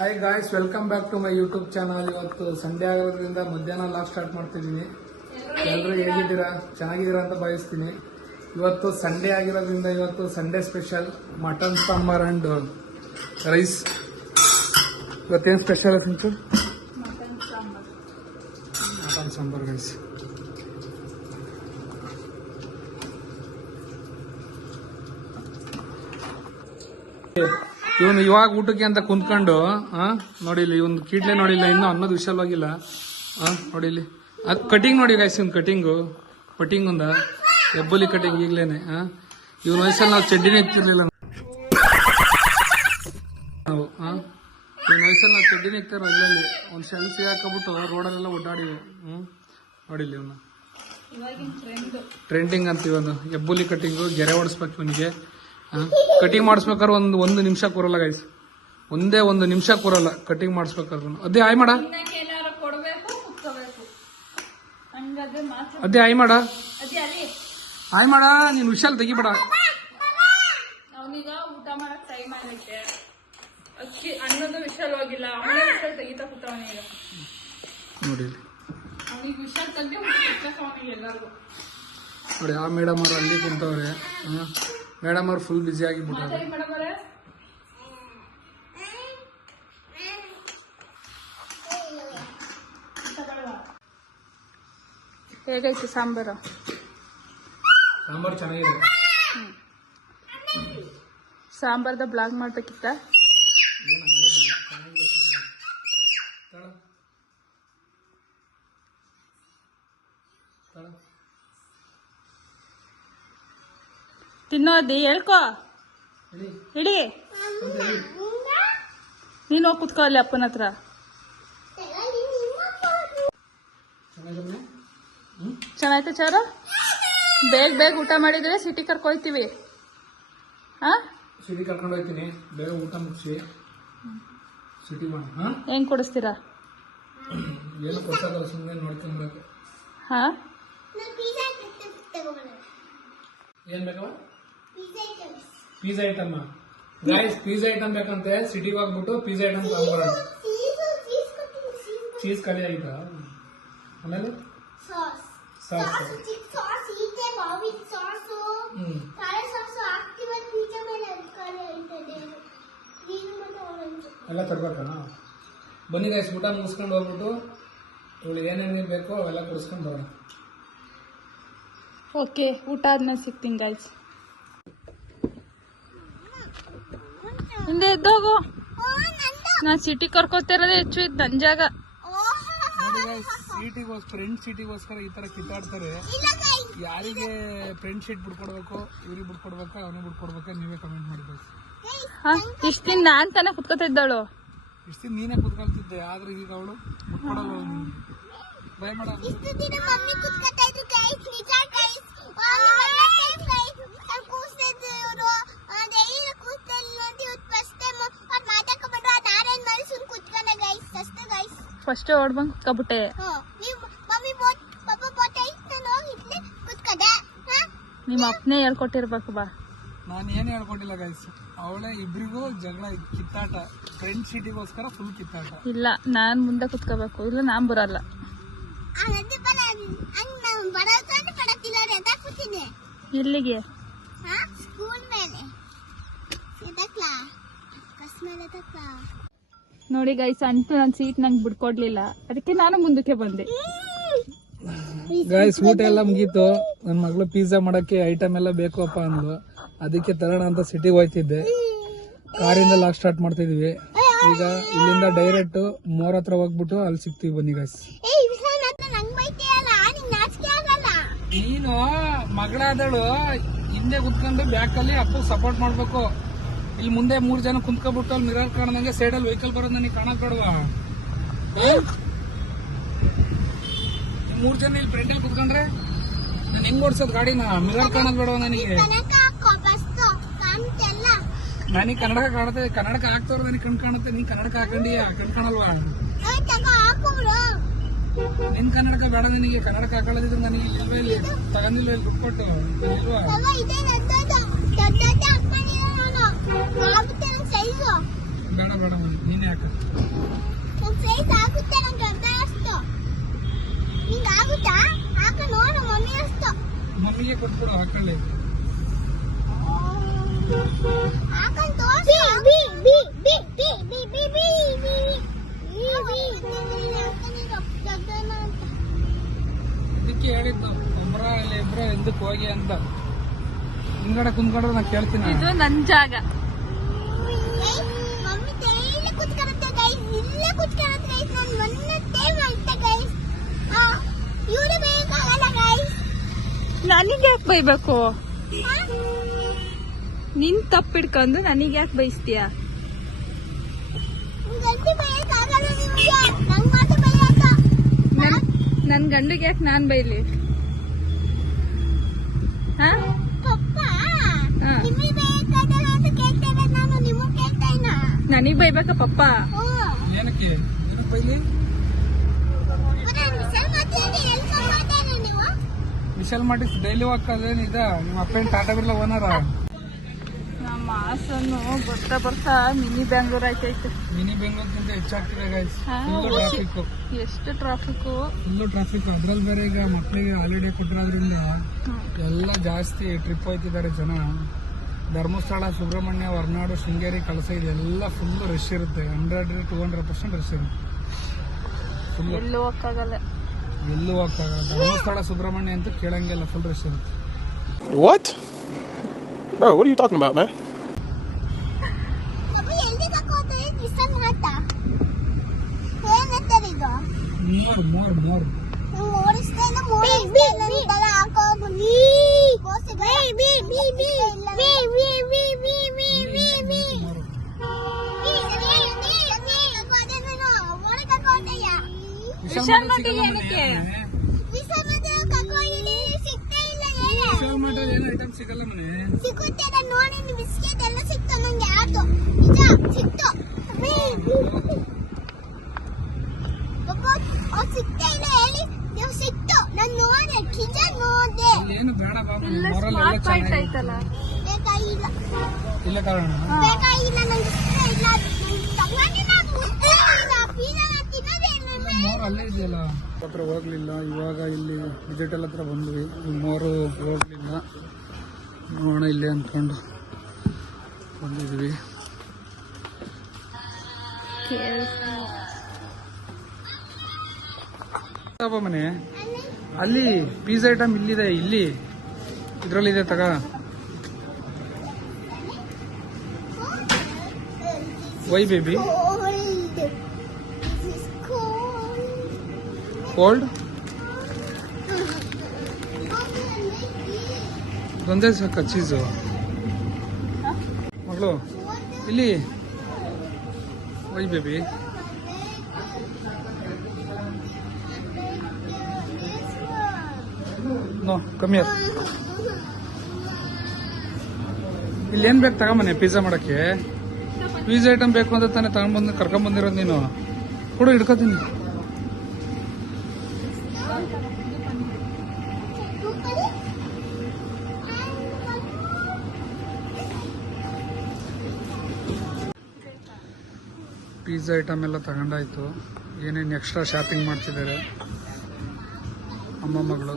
Hi guys, welcome back to my YouTube channel. ಇವತ್ತು Sunday ಆಗೋದ್ರಿಂದ ಮಧ್ಯಾಹ್ನ ಲಾಗ್ ಸ್ಟಾರ್ಟ್ ಮಾಡ್ತಿದ್ದೀನಿ. ಎಲ್ಲರೂ ಹೇಗಿದ್ದೀರಾ? ಚೆನ್ನಾಗಿದ್ದೀರಾ ಅಂತ ಭಾವಿಸ್ತೀನಿ. ಇವತ್ತು ಸಂಡೇ ಆಗಿರೋದ್ರಿಂದ ಇವತ್ತು Sunday special mutton sambar and rice. ಇವತ್ತೇನು ಸ್ಪೆಷಲ್ ಸಿಂಚು? Mutton sambar rice. ಇವನು ಇವಾಗ ಊಟಕ್ಕೆ ಅಂತ ಕುಂತ್ಕೊಂಡು ನೋಡಿಲ್ಲ, ಇವನು ಕೀಟ್ಲೆ ನೋಡಿಲ್ಲ, ಇನ್ನೂ ಅನ್ನೋದು ವಿಶಾಲವಾಗಿಲ್ಲ. ನೋಡಿಲಿ ಅದು ಕಟಿಂಗ್ ನೋಡಿ ಗೈಸ್, ಇವ್ನು ಕಟಿಂಗ್ ಒಂದ ಹೆಬ್ಬುಲಿ ಕಟಿಂಗ್ ಈಗ್ಲೇನೆ. ಇವನ ವಯಸ್ಸಲ್ಲಿ ನಾವು ಚಡ್ಡಿನೇ ಇಕ್ತಿರ್ಲಿಲ್ಲ ನಾವು. ಇವನ ವಯಸ್ಸಲ್ಲಿ ನಾವು ಚಡ್ಡಿನೇ ಇಕ್ತಾರ ಅಲ್ಲಲ್ಲಿ ಒಂದು ಸೆಲ್ಫಿ ಹಾಕಬಿಟ್ಟು ರೋಡಲ್ಲೆಲ್ಲ ಓಡಾಡಿವಿ. ನೋಡಿಲ್ಲ ಇವನು ಟ್ರೆಂಡಿಂಗ್ ಅಂತ ಇವನು ಹೆಬ್ಬುಲಿ ಕಟಿಂಗು. ಗೆರೆ ಓಡಿಸ್ಬೇಕು ಇವನಿಗೆ. ಕಟಿಂಗ್ ಮಾಡಿಸ್ಬೇಕಾದ್ರೆ ಒಂದು ನಿಮಿಷ ಕೂರಲ್ಲ ಗೈಸ್, ಒಂದೇ ಒಂದು ನಿಮಿಷ ಕೂರಲ್ಲ ಕಟಿಂಗ್ ಮಾಡಿಸ್ಬೇಕಾದ್ರು. ಅದೇ ಆಯ್ ಮಾಡ, ಅದೇ ಆಯ್ ಮಾಡ, ಆಯ್ ಮಾಡ. ನೀನ್ ವಿಶಾಲ್ ತೆಗಿಬೇಡ. ಅವನೀಗ ಊಟ ಮಾಡಕ್ ಟೈಮ್ ಆಗೈತೆ, ಅಕ್ಕಿ ಅನ್ನೋದು ವಿಶಾಲವಾಗಿಲ್ಲ, ಅವನೇ ವಿಶಾಲ್ ತೆಗಿತಾ ಕೂತವನೀಗ. ನೋಡಿ ಅವನಿಗೆ ವಿಶಾಲ್ ತೆಗ್ದೆ ಅವನಿಗೆ ಎಲ್ಲರಿಗೂ. ನೋಡಿ ಆ ಮೇಡಮ್ ಅವ್ರು ಅಲ್ಲಿ ಕುಂತವ್ರೆ. ಮೇಡಮ್ ಅವ್ರು ಫುಲ್ ಬಿಸಿ ಆಗಿಬಿಟ್ಟಾರೆ. ಹೇಗೈತಿ ಸಾಂಬಾರು? ಸಾಂಬಾರು ಚೆನ್ನಾಗಿದೆ. ಸಾಂಬಾರ್ದ ಬ್ಲಾಗ್ ಮಾಡ್ಬೇಕಿತ್ತ? ತಿನ್ನೋದಿ ಹೇಳ್ಕೊ, ಇಡಿ. ನೀನು ಹೋಗಿ ಕುತ್ಕೋ ಅಲ್ಲಿ ಅಪ್ಪನ ಹತ್ರ. ಚೆನ್ನಾಯ್ತು ಚಾರ? ಬೇಗ ಊಟ ಮಾಡಿದ್ರೆ ಸಿಟಿ ಕರ್ಕೊಯ್ತೀವಿ. ಸಿಟಿ ಕರ್ಕೊಂಡು ಹೋಗ್ತೀನಿ, ಬೇಗ ಊಟ ಮುಗಿಸಿ ಸಿಟಿ ಮಾಡಿ. ಹೆಂಗ್ ಕೊಡಿಸ್ತೀರಾ? ಏನು ಕೊಡ್ತಾಗಲ್ಲ, ಸುಮ್ಮನೆ ನೋಡ್ಕೊಂಡ್ಬೇಕು. ಏನ್ ಬೇಕವ? Pizza item guys, pizza item ಬೇಕಂತೆ. ಸಿಟಿಗೆ ಹೋಗ್ಬಿಟ್ಟು ಪಿಜ್ಜಾ ಐಟಮ್ ತಗೊಂಡ್ಬರೋಣ. ಚೀಸ್ ಖಾಲಿ ಆಯ್ತಾ? ಆಮೇಲೆ ಸಾಸ್ ಎಲ್ಲ ತರ್ಬೇಕಾ? ಬನ್ನಿ ಗೈಸ್, ಊಟ ಮುಗಿಸ್ಕೊಂಡು ಹೋಗ್ಬಿಟ್ಟು ಇವಳು ಏನೇನು ಬೇಕೋ ಅವೆಲ್ಲ ಕೊಡಿಸ್ಕೊಂಡು ಬರೋಣ. ಓಕೆ, ಊಟ ಆದ್ಮೇಲೆ ಸಿಗ್ತೀನಿ ಗೈಸ್. ಹಿಂದೆ ಎದ್ದೋಗು, ನಾ ಸಿಟಿ ಕರ್ಕೋತಿರೋದೇ ಹೆಚ್ಚು ಇದ್ದು ನನ್ನ ಜಾಗ. ಫ್ರೆಂಡ್ ಸೀಟಿಗೋಸ್ಕರ ಈ ತರ ಕಿತ್ತಾಡ್ತಾರೆ. ಯಾರಿಗೆ ಫ್ರೆಂಡ್ ಸೀಟ್ ಬಿಡ್ಕೊಡ್ಬೇಕು, ಇವ್ರಿಗೆ ಬಿಡ್ಕೊಡ್ಬೇಕಾ, ಅವನಿಗೆ ಬಿಡ್ಕೊಡ್ಬೇಕಾ, ನೀವೇ ಕಮೆಂಟ್ ಮಾಡ್ಬೇಕು. ಇಷ್ಟ ದಿನ ನಾನ್ ತಾನೇ ಕುತ್ಕೋತಾ ಇದ್ದಾಳು. ಇಷ್ಟ ದಿನ ನೀನೇ ಕುತ್ಕೊಳ್ತಿದ್ದೆ, ಆದ್ರೆ ಈಗ ಅವಳು ಬಿಟ್ಕೊಡಲ್ಲ. ಬೈ ಮಾಡ. ಫಸ್ಟ್ ಓಡ್ಬಂಗ್ ಕುತ್ಕೊಬಿಟ್ಟೆ. ನಿಮ್ಮ ಅಪ್ಪನೇ ಹೇಳ್ಕೊಟ್ಟಿರ್ಬೇಕು. ಬಾ, ನಾನು ಏನು ಹೇಳ್ಕೊಟ್ಟಿಲ್ಲ ಗೈಸ್, ಅವಳೇ ಇಬ್ರಿಗೂ ಜಗಳ, ಕಿತ್ತಾಟ. Friend ಸೀಟಿಗೋಸ್ಕರ full ಕಿತ್ತಾಟ. ಇಲ್ಲ, ನಾನ್ ಮುಂದೆ ಕುತ್ಕೋಬೇಕು, ಇಲ್ಲ ನಾನ್ ಬರಲ್ಲ. ಎಲ್ಲಿಗೆ? ನೋಡಿ ಗೈಸ್, ಅಂತೂ ನನ್ನ ಸೀಟ್ ನಂಗೆ ಬಿಡ್ಕೊಡ್ಲಿಲ್ಲ, ಅದಕ್ಕೆ ನಾನು ಮುಂದಕ್ಕೆ ಬಂದೆ. ಗೈಸ್, ಊಟ ಎಲ್ಲ ಮುಗೀತು. ನನ್ನ ಮಗಳು ಪಿಜ್ಜಾ ಮಾಡಕ್ಕೆ ಐಟಮ್ ಎಲ್ಲ ಬೇಕಪ್ಪ ಅಂದ್ಲು, ಅದಕ್ಕೆ ತರೋಣ ಅಂತ ಸಿಟಿಗೆ ಹೋಯ್ತಿದ್ದೆ. ಕಾರಿಂದ ಲಾಗ್ ಸ್ಟಾರ್ಟ್ ಮಾಡ್ತಿದ್ವಿ. ಈಗ ಇಲ್ಲಿಂದ ಡೈರೆಕ್ಟ್ ಮೋರ್ ಹತ್ರ ಹೋಗ್ಬಿಟ್ಟು ಅಲ್ಲಿ ಸಿಗ್ತೀವಿ. ಬನ್ನಿ ಗೈಸ್. ನೀನು ಮಗಳಾದಳು ಹಿಂದೆ ಕುತ್ಕೊಂಡು ಬ್ಯಾಕಲ್ಲಿ ಅಪ್ಪ ಸಪೋರ್ಟ್ ಮಾಡ್ಬೇಕು. ಇಲ್ಲಿ ಮುಂದೆ 3 ಜನ ಕುಂತ್ಕೊಬಿಟ್ಟು ಅಲ್ಲಿ ಮಿರರ್ ಕಾಣದಂಗೆ ಸೈಡಲ್ಲಿ ವೆಹಿಕಲ್ ಬರೋದ್ ನನಗೆ ಕಾಣಕ್ ಬೇಡವಾ? 3 ಜನ ಇಲ್ಲಿ ಫ್ರಂಟಲ್ಲಿ ಕುತ್ಕೊಂಡ್ರೆ ನಾನು ಹೆಂಗ್ ಓಡಿಸೋದು ಗಾಡಿನ? ಮಿರರ್ ಕಾಣೋದ್ ಬೇಡವಾ ನನಗೆ? ನನಗೆ ಕನ್ನಡಕ ಕಾಣುತ್ತೆ, ಕನ್ನಡಕ ಹಾಕ್ತವ್ರ ನನಗೆ ಕಣ್ ಕಾಣುತ್ತೆ. ನೀನ್ ಕನ್ನಡಕ ಹಾಕೊಂಡಿಯಾ? ಕಣ್ ಕಾಣಲ್ವಾ? ನಿನ್ ಕನ್ನಡಕ ಬೇಡ ನನಗೆ. ಕನ್ನಡಕ ಹಾಕೊಳ್ಳೋದಿದ್ರೆ ನನಗೆ ಇಲ್ವೇ ಇಲ್ಲಿ ತಗೊಂಡಿಲ್ವ, ಇಲ್ಲಿ ದುಡ್ಡು ಕೊಟ್ಟು ಇಲ್ವಾ? ಬೇಡ ಬೇಡ ನೀನೇ ಹಾಕ. ಸೈಜ್ ಆಗುತ್ತೆ ನಂಗೆ ಅರ್ಧ ಅಷ್ಟು. ನಿಂಗೆ ಆಗುತ್ತಾ? ಹಾಕ ನೋಡು ಮಮ್ಮಿ ಅಷ್ಟು. ಮಮ್ಮಿಗೆ ಕೊಟ್ಬಿಡು ಹಾಕೊಳ್ಳಿ. ಹಾಕೊಂಡು ತೋರ್ಸು. B B B B B B B B ಇದಕ್ಕೆ ಹೇಳಿದ್ದು ಒಬ್ಬರ ಇಲ್ಲ ಇಬ್ಬರ ಎಂದಕ್ಕೆ ಹೋಗಿ ಅಂತ. ಹಿಂದ್ಗಡೆ ಕುಂದ್ಕೊಂಡ್ರೆ ನಾನು ಕೇಳ್ತೀನಿ. ಇದು ನನ್ ಜಾಗ. ಮಮ್ಮಿ ಡೈಲಿ ಕುತ್ಕೊಳ್ಳುತ್ತೆ ಗೈಸ್, ಇಲ್ಲೇ ಕುತ್ಕೊಳ್ಳುತ್ತೆ ಗೈಸ್. ನಾನು ಒಂದೊಂದೇ ಮಾಡ್ತೆ ಗೈಸ್. ಇವ್ರು ಬೇಕಾಗಲ್ಲ ಗೈಸ್. ನನಗೆ ಯಾಕೆ ಬೈಬೇಕು? ನಿನ್ ತಪ್ಪಿಡ್ಕೊಂಡು ನನಗೆ ಯಾಕೆ ಬೈಸ್ತೀಯ? ಗಂಟಿ ಬೈಯಕ್ಕಾಗಲ್ಲ ನಿಮಗೆ, ನಂಗೆ ಮಾತ್ರ ಬೈಯಕ್ಕ. ನನ್ ಗಂಡಿಗೆ ಯಾಕೆ ನಾನ್ ಬೈಲಿ? ಹಾ ಪಪ್ಪ ಹಾ. ನಿಮಗೆ ಬೇಕಾಗಲ್ಲ ಅಂತ ಕೇಳ್ತೇವೆ, ನಾನು ನಿಮಗೆ ಕೇಳ್ತಾ ಇಲ್ಲ. ನನಗ್ ಬೈಬೇಕಾ ಪಪ್ಪ? ಏನಕ್ಕೆ ಏನಕ್ಕೆ ಬೈಲಿ? ವಿಶಾಲ್ ಮಾಡಿ ಡೈಲಿ ವಾಕ್ ಅದೇನಿದೆ. ನಿಮ್ಮ ಅಪ್ಪನ ಟಾಟಾ ಬಿರ್ಲಾ ಓನರ. ನಮ್ಮ ಹಾಸನ್ನು ಬರ್ತಾ ಬರ್ತಾ ಮಿನಿ ಬ್ಯಾಂಗ್ಳೂರ್ ಆಯ್ತೈತೆ. ಮಿನಿ ಬೆಂಗಳೂರಿಗಿಂತ ಹೆಚ್ಚಾಗ್ತಿದೆ ಗೈಸ್. ಹಾ. ಫುಲ್ಲು ಟ್ರಾಫಿಕ್, ಎಷ್ಟು ಟ್ರಾಫಿಕ್. Full traffic. ಅದ್ರಲ್ಲಿ ಬೇರೆ ಈಗ ಮಕ್ಕಳಿಗೆ ಹಾಲಿಡೇ ಕೊಟ್ಟಿರೋದ್ರಿಂದ ಎಲ್ಲ ಜಾಸ್ತಿ ಟ್ರಿಪ್ ಹೋಯ್ತಿದ್ದಾರೆ ಜನ. ಧರ್ಮಸ್ಥಳ, ಸುಬ್ರಹ್ಮಣ್ಯ, ಹೊರನಾಡು, ಶೃಂಗೇರಿ, ಕಳಸ ಇದೆಲ್ಲ ಫುಲ್ಲು ರಶ್ ಇರುತ್ತೆ. 100-200% ರಶ್ ಇರುತ್ತೆ. ಫುಲ್ಲು ಎಲ್ಲೂ ಹೋಗಕ್ಕಾಗಲ್ಲ. ಎಲ್ಲೂ ಹೋಗ್ತಾಗ. ಧರ್ಮಸ್ಥಳ, ಸುಬ್ರಹ್ಮಣ್ಯ ಅಂತ ಕೇಳಂಗಿಲ್ಲ, ಫುಲ್ ರಶ್ ಇರುತ್ತೆ. What? Bro, what are you talking about, man? More Vishal ಮಟ್ಟಿಗೆ ಏನಕ್ಕೆ? ಏನು ಐಟಮ್ ಸಿಗಲ್ಲ ಮನೆ. ಸಿಗುತ್ತೆ ನೋಡಿ, ಬಿಸ್ಕೆಟ್ ಎಲ್ಲ ಸಿಕ್ತು ನಂಗೆ. ಯಾವ್ದು ನಿಜ ಸಿಕ್ತು. ಸಿಕ್ತಾ ಇಲ್ಲ ಹೇಳಿ, ನೀವು ಸಿಕ್ತು. ನಾನು ನೋಡೆ ಕಿಚನ್ ನೋಡೆ. ಏನು ಬೇಡ ಬಾಬು, ಮೊರಲ್ ಎಲ್ಲ ಸ್ಮಾರ್ಟ್ ಪಾಯಿಂಟ್ ಚೆನ್ನಾಗಿದೆ. ಐತಲ್ಲ. ಬೇಕಾಗಿಲ್ಲ ಇಲ್ಲ ಕಾರಣ ಬೇಕಾಗಿಲ್ಲ ನಂಗೆ ಇಷ್ಟ ಇಲ್ಲ. ತಗೊಂಡು ನಾನು ಮುಟ್ಟಿಲ್ಲ. ಪೀನಾ ತಿನ್ನೋದೇ ಇಲ್ಲ. ಮೋರ್ ಅಲ್ಲೇ ಇದೆಯಲ್ಲ. ಹತ್ರ ಹೋಗ್ಲಿಲ್ಲ. ಇವಾಗ ಇಲ್ಲಿ ವಿಜಿಟಲ್ ಹತ್ರ ಬಂದ್ವಿ. ಮೋರು ಹೋಗ್ಲಿಲ್ಲ, ನೋಡೋಣ ಇಲ್ಲೇ ಅಂದ್ಕೊಂಡು ಬಂದಿದ್ವಿ. ಮನೆ ಅಲ್ಲಿ ಪೀಸ್ ಐಟಮ್ ಇಲ್ಲಿದೆ, ಇಲ್ಲಿ ಇದ್ರಲ್ಲಿದೆ ತಗ. ವೈ ಬೇಬಿ ಕೋಲ್ಡ್ ಒಂದೇ ಸಾಕ ಚೀಸು ಮಗಳು. ಇಲ್ಲಿ ವೈ ಬೇಬಿ ನೋ ಕಮ್ಮಿ. ಇಲ್ಲಿ ಏನ್ ಬೇಕು ತಗೊಂಬನೆ ಪಿಜ್ಜಾ ಮಾಡಕ್ಕೆ. ಪಿಜ್ಜಾ ಐಟಮ್ ಬೇಕು ಅಂತ ತಾನೇ ತಗೊಂಡ್ಬಂದು ಕರ್ಕೊಂಡ್ಬಂದಿರೋದು ನೀನು. ಕೊಡು, ಹಿಡ್ಕೋತೀನಿ. ಪಿಜ್ಜಾ ಐಟಮ್ ಎಲ್ಲ ತಗೊಂಡಾಯ್ತು. ಏನೇನು ಎಕ್ಸ್ಟ್ರಾ ಶಾಪಿಂಗ್ ಮಾಡ್ತಿದ್ದಾರೆ ಅಮ್ಮ ಮಗಳು.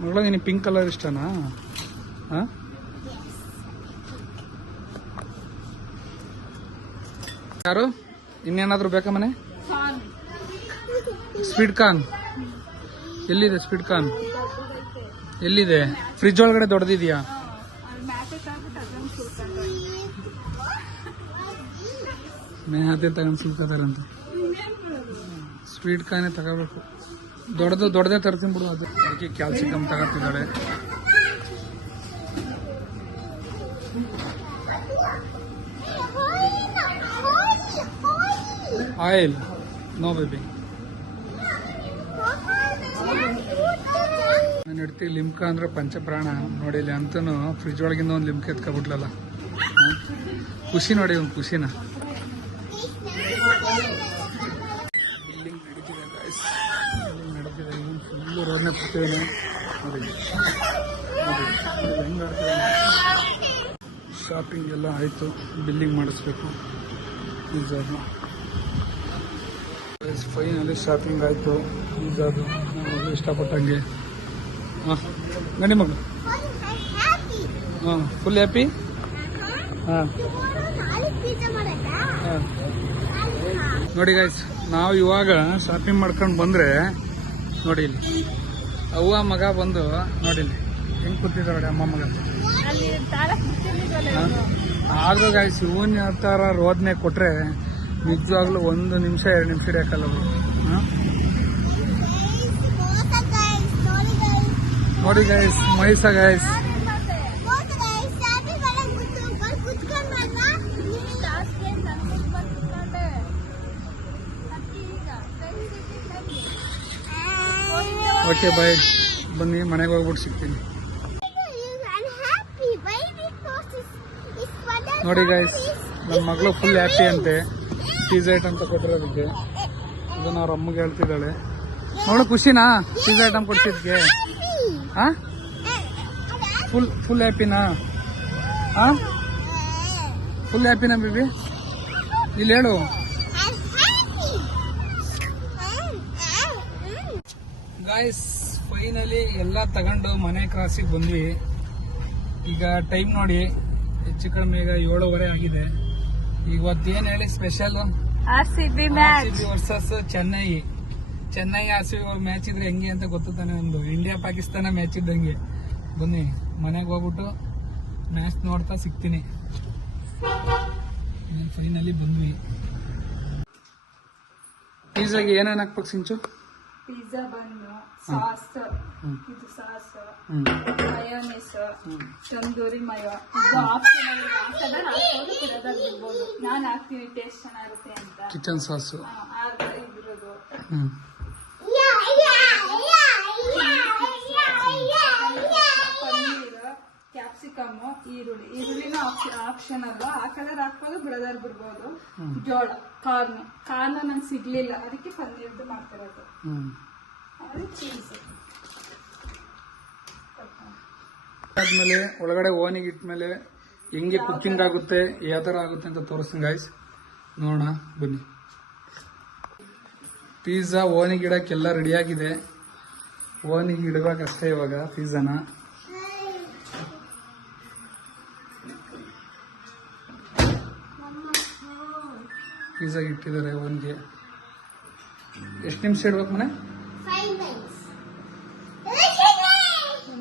ಮಗಳ ನಿನಗೆ ಪಿಂಕ್ ಕಲರ್ ಇಷ್ಟನಾ? ಹಾ, ಯಾರು ಇನ್ನೇನಾದ್ರೂ ಬೇಕಾ ಮನೆ? ಸ್ವೀಟ್ ಕಾರ್ನ್ ಎಲ್ಲಿದೆ? ಸ್ವೀಟ್ ಕಾರ್ನ್ ಎಲ್ಲಿದೆ? ಫ್ರಿಜ್ ಒಳಗಡೆ ದೊಡ್ಡದಿದೆಯಾ? ಮೇಹತೆ ತಗೊಂಡು ಸುಲ್ಕತಾರಂತ. ಸ್ವೀಟ್ ಕಾರ್ನೇ ತಗೋಬೇಕು. ದೊಡ್ಡದೇ ತರ್ತೀನಿ ಬಿಡು. ಅದು ಅದಕ್ಕೆ ಕ್ಯಾಲ್ಸಿಕಮ್ ತಗೋತಿದ್ದಾಳೆ. Oil no baby. ನಾನು ಇಡ್ತೀವಿ ಲಿಮ್ಕಾ ಅಂದ್ರೆ ಪಂಚಪ್ರಾಣ ನೋಡಿಲಿ ಅಂತನೂ ಫ್ರಿಜ್ ಒಳಗಿಂದ ಒಂದು ಲಿಮ್ಕ ಎತ್ಕೊಬಿಟ್ಲಲ್ಲ. ಖುಷಿ ನೋಡಿ, ಒಂದು ಖುಷಿನ. ಬಿಲ್ಲಿಂಗ್ ನಡೀತಿದೆ, ಬಿಲ್ಲಿಂಗ್ ನಡೀತಿದೆ. ಆಡ್ತಿದ್ದಾನೆ ನೋಡಿ ಹೆಂಗೆ ಆಡ್ತಿದ್ದಾನೆ. ಶಾಪಿಂಗ್ ಎಲ್ಲ ಆಯಿತು, ಬಿಲ್ಲಿಂಗ್ ಮಾಡಿಸ್ಬೇಕು ಪಿಜ್ಜಾದು. ಫೈನಲಿ ಶಾಪಿಂಗ್ ಆಯಿತು ಪಿಜ್ಜಾದು. ನಾನು ಇಷ್ಟಪಟ್ಟಂಗೆ. ಹಾಂ ಗಂಡಿ ಮಗಳು ಹಾಂ ಫುಲ್ ಹ್ಯಾಪಿ. ಹಾಂ ಹಾಂ ನೋಡಿ ಗೈಸ್, ನಾವು ಇವಾಗ ಶಾಪಿಂಗ್ ಮಾಡ್ಕೊಂಡು ಬಂದರೆ ನೋಡಿ ಇಲ್ಲಿ ಅವ್ವ ಮಗ ಬಂದು ನೋಡಿ ಇಲ್ಲಿ ಹೆಂಗೆ ಕೂತಿದ್ದಾರೆ ನೋಡಿ ಅಮ್ಮ ಮಗ. ಅಲ್ಲಿ ತಾಳಕ್ ಬಿಟ್ಟಿರ್ಲಿಲ್ವಲ್ಲ ಇವ್ನು. ಆದ್ರೂ ಗೈಸ್ ಇವನ್ ಥರ ರೋದನೆ ಕೊಟ್ರೆ ನಿಜವಾಗ್ಲೂ 1 ನಿಮಿಷ 2 ನಿಮಿಷ ಹಿಡಿಯಕ್ಕಲ್ಲ ಅವರು. ನೋಡಿ ಗೈಸ್ ಮೈಸ ಗೈಸ್. ಓಕೆ ಬಾಯ್, ಬನ್ನಿ ಮನೆಗೆ ಹೋಗ್ಬಿಟ್ಟು ಸಿಗ್ತೀನಿ. ನೋಡಿ ಗೈಸ್, ನನ್ನ ಮಗಳು ಫುಲ್ ಹ್ಯಾಪಿ ಅಂತೆ ಪಿಜ್ಜಾ ಐಟಮ್ ತಗೋತಿರೋದಕ್ಕೆ. ಇದನ್ನ ಅವ್ರ ಅಮ್ಮಗೆ ಹೇಳ್ತಿದ್ದಾಳೆ. ನೋಡು ಖುಷಿನಾ ಪಿಜ್ಜಾ ಐಟಮ್ ಕೊಡ್ಸಿದ್ಕೆ? ಹಾ ಫುಲ್ ಹ್ಯಾಪಿನಾ? ಹಾ ಫುಲ್ ಹ್ಯಾಪಿನಾ ಬೇಬಿ? ಇಲ್ಲಿ ಹೇಳು. ಗಾಯ್ಸ್ ಫೈನಲಿ ಎಲ್ಲ ತಗೊಂಡು ಮನೆ ಕ್ರಾಸಿಗೆ ಬಂದ್ವಿ. ಈಗ ಟೈಮ್ ನೋಡಿ ಹೆಚ್ಚು ಕಡಿಮೆ ಈಗ 7:15 ಆಗಿದೆ. ಇವತ್ತೇನು ಹೇಳಿ special RCB versus Chennai. RCB match ಇದ್ರೆ ಹೆಂಗೆ ಅಂತ ಗೊತ್ತು ತಾನೆ, ಒಂದು ಇಂಡಿಯಾ ಪಾಕಿಸ್ತಾನ ಮ್ಯಾಚ್ ಇದ್ದಂಗೆ. ಬನ್ನಿ ಮನೆಗೆ ಹೋಗ್ಬಿಟ್ಟು ಮ್ಯಾಚ್ ನೋಡ್ತಾ ಸಿಗ್ತೀನಿ. ಫೈನಲಿ ಬಂದ್ವಿ. ಪಿಜ್ಜಾಗೆ ಏನೇನು ಹಾಕ್ಬೇಕು ಸಿಂಚು? ಪಿಜ್ಜಾ ಬನ್ನು, ಸಾಸ್, ಇದು ಸಾಸ್, ಮಯೋನೀಸ್, ತಂದೂರಿ ಮಯೋ. ಇದು ಆಪ್ಷನಲ್, ಹಾಕೋದು ಬಿಡೋದಾಗ ಬಿಡ್ಬೋದು. ನಾನು ಹಾಕ್ತೀನಿ ಟೇಸ್ಟ್ ಚೆನ್ನಾಗಿರುತ್ತೆ ಅಂತ. ಕಿಚನ್ ಸಾಸ್ ಇದ್ರದ್ದು ಪನ್ನೀರ್, ಕ್ಯಾಪ್ಸಿಕಮ್, ಈರುಳ್ಳಿನ ಆಪ್ಷನಲ್. ಹಾಕದಾರ ಹಾಕ್ಬೋದು, ಬಿಡೋದಾರ ಬಿಡ್ಬೋದು. ಜೋಳ, ಕಾರ್ನ್ ನಂಗೆ ಸಿಗ್ಲಿಲ್ಲ, ಅದಕ್ಕೆ ಪನ್ನೀರ್ದು ಮಾಡ್ತಿರೋದು. ಚೀಸ್ ಆದ್ಮೇಲೆ ಒಳಗಡೆ ಓವನಿಗೆ ಇಟ್ಮೇಲೆ ಹೆಂಗೆ ಕುಕ್ಕಿಂಗ್ ಆಗುತ್ತೆ, ಯಾವ ಥರ ಆಗುತ್ತೆ ಅಂತ ತೋರಿಸ್ತೀನಿ ಗಾಯ್ಸ್. ನೋಡೋಣ ಬನ್ನಿ. ಪಿಜ್ಜಾ ಓವನಿಗೆ ಇಡೋಕ್ಕೆಲ್ಲ ರೆಡಿಯಾಗಿದೆ. ಓವನಿಗೆ ಇಡಬೇಕಷ್ಟೇ ಇವಾಗ ಪಿಜ್ಜಾನ. ಪಿಜ್ಜಾಗೆ ಇಟ್ಟಿದ್ದಾರೆ ಓವನ್ಗೆ. ಎಷ್ಟು ನಿಮಿಷ ಇಡ್ಬೇಕು ಮನೆ?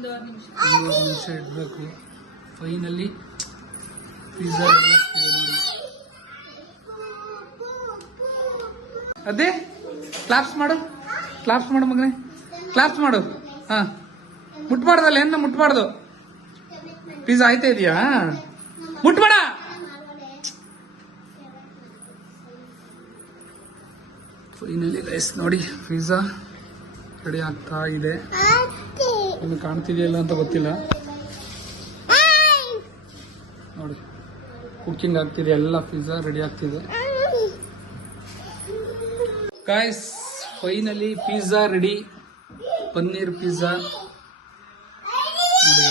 1 ನಿಮಿಷ. 1 ನಿಮಿಷ ಇಡಬೇಕು. ಫೈನಲಿ ಪಿಜ್ಜಾ ರೆಡಿ ಆಗ್ತಿದೆ ನೋಡಿ. ಅದೇ ಕ್ಲಾಪ್ಸ್ ಮಾಡು ಮಗನೇ, ಕ್ಲಾಪ್ಸ್ ಮಾಡು. ಹಾ ಮುಟ್ಬಾರ್ದಲ್ಲ, ಏನು ಮುಟ್ಬಾರ್ದು. ಪಿಜ್ಜಾ ಆಯ್ತಾ ಇದೆಯಾ? ಮುಟ್ಬೇಡ. ಫೈನಲಿ ಗೈಸ್ ನೋಡಿ ಪಿಜ್ಜಾ ರೆಡಿ ಆಗ್ತಾ ಇದೆ. ಇನ್ನು ಕಾಣ್ತಿದೆಯಲ್ಲ ಅಂತ ಗೊತ್ತಿಲ್ಲ. ನೋಡಿ ಕುಕಿಂಗ್ ಆಗ್ತಿದೆ, ಎಲ್ಲ ಪಿಜ್ಜಾ ರೆಡಿ ಆಗ್ತಿದೆ. Guys finally pizza ready. Paneer pizza ನೋಡಿ,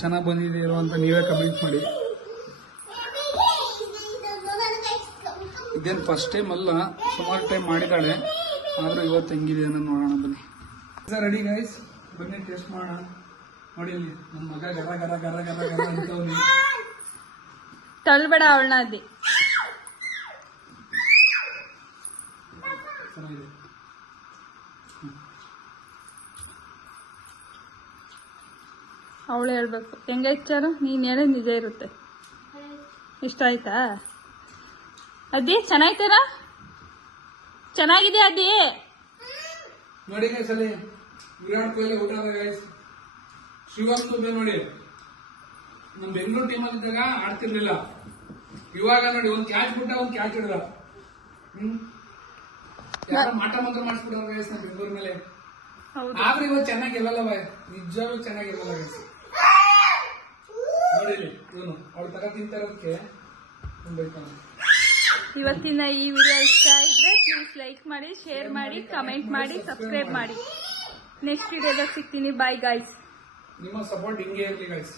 ಚೆನ್ನಾಗಿ ಬಂದಿದೆಯೋ ಅಂತ ನೀವೇ ಕಮೆಂಟ್ ಮಾಡಿ. ಇದೇನು ಫಸ್ಟ್ ಟೈಮ್ ಅಲ್ಲ, ಸುಮಾರು ಟೈಮ್ ಮಾಡಿದ್ದಾಳೆ. ಆದರೂ ಇವತ್ತು ಹೆಂಗಿದೆ ಅನ್ನೋದು ನೋಡೋಣ ಬನ್ನಿ. ಪಿಜ್ಜಾ ರೆಡಿ ಗೈಸ್, ಬನ್ನಿ ಟೇಸ್ಟ್ ಮಾಡೋಣ. ನೋಡಿ ಅಲ್ಲಿ ನಮ್ಮ ಮಗ ಗರ ಗರ ಗರ ಗರ ಗರ ಅಂತವ್ನಿ. ತಳ್ಬೇಡ ಅವಳನ್ನ ಅದಿ. ಚೆನ್ನಾಗಿದೆ. ಅವಳು ಹೇಳ್ಬೇಕು ಹೆಂಗೆ ಹೆಚ್ಚಾರು. ನೀನು ಹೇಳೋದು ನಿಜ ಇರುತ್ತೆ. ಇಷ್ಟ ಆಯ್ತಾ ಅದಿ? ಚೆನ್ನಾಯ್ತಾರ? ಚೆನ್ನಾಗಿದೆ ಅದಿ. ನೋಡಿ ಗೈಸ್, ಅಲ್ಲಿ ವಿರಾಟ್ ಕೊಹ್ಲಿ ಊಟ ಗೈಸ್. ಶಿವಮ್ ದುಬೆ ನೋಡಿ, ನಮ್ ಬೆಂಗಳೂರು ಟೀಮ್ ಇದ್ದಾಗ ಆಡ್ತಿರ್ಲಿಲ್ಲ. ಇವಾಗ ನೋಡಿ ಒಂದ್ ಕ್ಯಾಚ್ ಬಿಟ್ಟ ಒಂದ್ ಕ್ಯಾಚ್ ಹಿಡ್ದ. ಯಾರೋ ಮಾಟ ಮಂತ್ರ ಮಾಡಿಸ್ಬಿಟ್ಟಾರ ಗೈಸ್ ನಮ್ಮ ಬೆಂಗಳೂರ್ ಮೇಲೆ. ಆದ್ರೆ ಇವತ್ತು ಚೆನ್ನಾಗಿರಲ್ಲ ಬಾಯ್, ನಿಜವಾಗ್ಲೂ ಚೆನ್ನಾಗಿರಲ್ಲ ಗೈಸ್. ನೋಡಿ ಇವನು ಅವಳು ತಗ ತಿಂತಾರೋದಕ್ಕೆ ಬೈತಾನೆ. ಇವತ್ತಿನ ಈ ವಿಡಿಯೋ ಇಷ್ಟ ಇದ್ರೆ ಪ್ಲೀಸ್ ಲೈಕ್ ಮಾಡಿ, ಶೇರ್ ಮಾಡಿ, ಕಮೆಂಟ್ ಮಾಡಿ, ಸಬ್ಸ್ಕ್ರೈಬ್ ಮಾಡಿ. ನೆಕ್ಸ್ಟ್ ವಿಡಿಯೋದಾಗ ಸಿಗ್ತೀನಿ. Bye guys. ನಿಮ್ಮ ಸಪೋರ್ಟ್ ಹಿಂಗೆ ಇರಲಿ ಗೈಸ್.